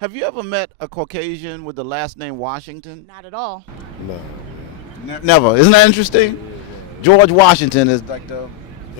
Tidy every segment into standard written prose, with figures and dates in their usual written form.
Have you ever met a Caucasian with the last name Washington? Not at all. No. Never. Isn't that interesting? George Washington is like the.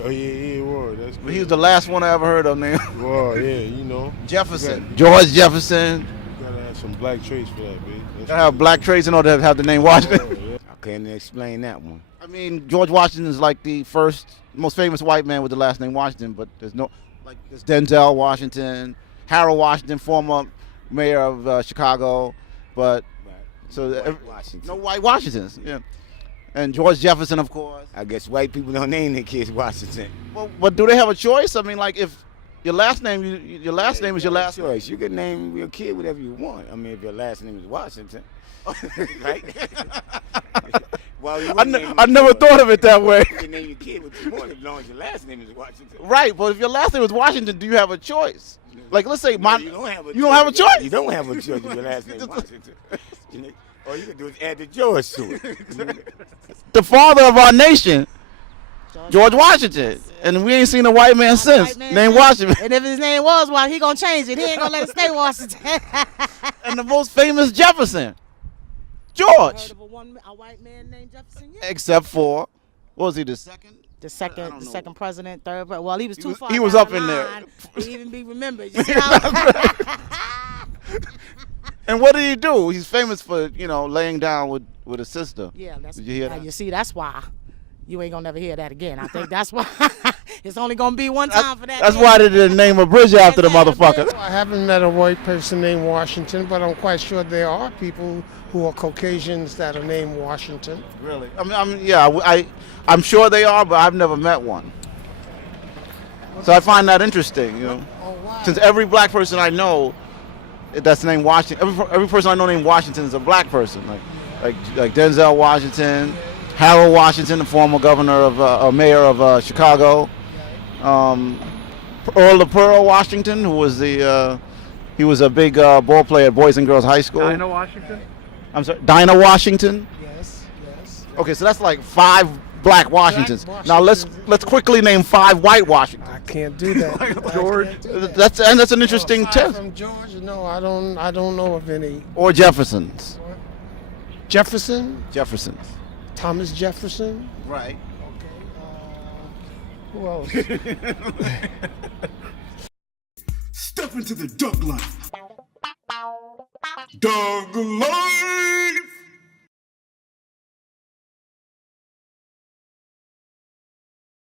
Oh yeah, word. That's good. He was the last one I ever heard of. Name Well, yeah, you know. Jefferson. George Jefferson. You gotta have some black traits for that, baby. Gotta have black traits in order to have the name Washington. Yeah. I couldn't explain that one. I mean, George Washington is like the first, most famous white man with the last name Washington, but there's no, like, there's Denzel Washington, Harold Washington, former mayor of Chicago, but Right. so Washington. no white Washingtons, yeah. And George Jefferson, of course. I guess white people don't name their kids Washington. Well, but do they have a choice? I mean, like, if your last name, your last name is your last choice. You can name your kid whatever you want. I mean, if your last name is Washington, right? Well, I never thought of it that way. You can name your kid what you want as long as your last name is Washington. Right, but if your last name is Washington, do you have a choice? Like, let's say You don't have a you don't have a choice. You don't have a choice if your last name is Washington. All you can do is add the George to it. The father of our nation, George Washington, and we ain't seen a white man since named Washington. And if his name was Washington, he gonna change it. He ain't gonna let it stay Washington. And the most famous Jefferson, George. Heard of a white man named Jefferson? Yeah. Except for, what was he, the second? The I don't know. second president, third. Well, he was too far. He was down up the in there. line to even be remembered. You see how? And what did he do? He's famous for, laying down with his sister. Yeah, that's. Did you hear now that? you see, that's why you ain't gonna never hear that again. I think that's why it's only gonna be one time for that. That's why they didn't name a bridge after the motherfucker. I haven't met a white person named Washington, but I'm quite sure there are people who are Caucasians that are named Washington. Really? I'm sure they are, but I've never met one. So I find that interesting, Oh, wow. Since every black person I know that's named Washington, every person I know named Washington is a black person, like Denzel Washington, Harold Washington, the former governor of mayor of Chicago, Earl of Pearl Washington, who was he was a big ball player at Boys and Girls High School. Dinah Washington? I'm sorry, Dinah Washington. Yes. Okay, so that's like 5 black Washingtons. Now let's quickly name 5 white Washingtons. I can't do that. George. That's an interesting Aside test. from George, no, I don't know of any. Or Jeffersons. Jefferson, Jeffersons. Thomas Jefferson. Right. Who else? Step into the duck life. Dog life.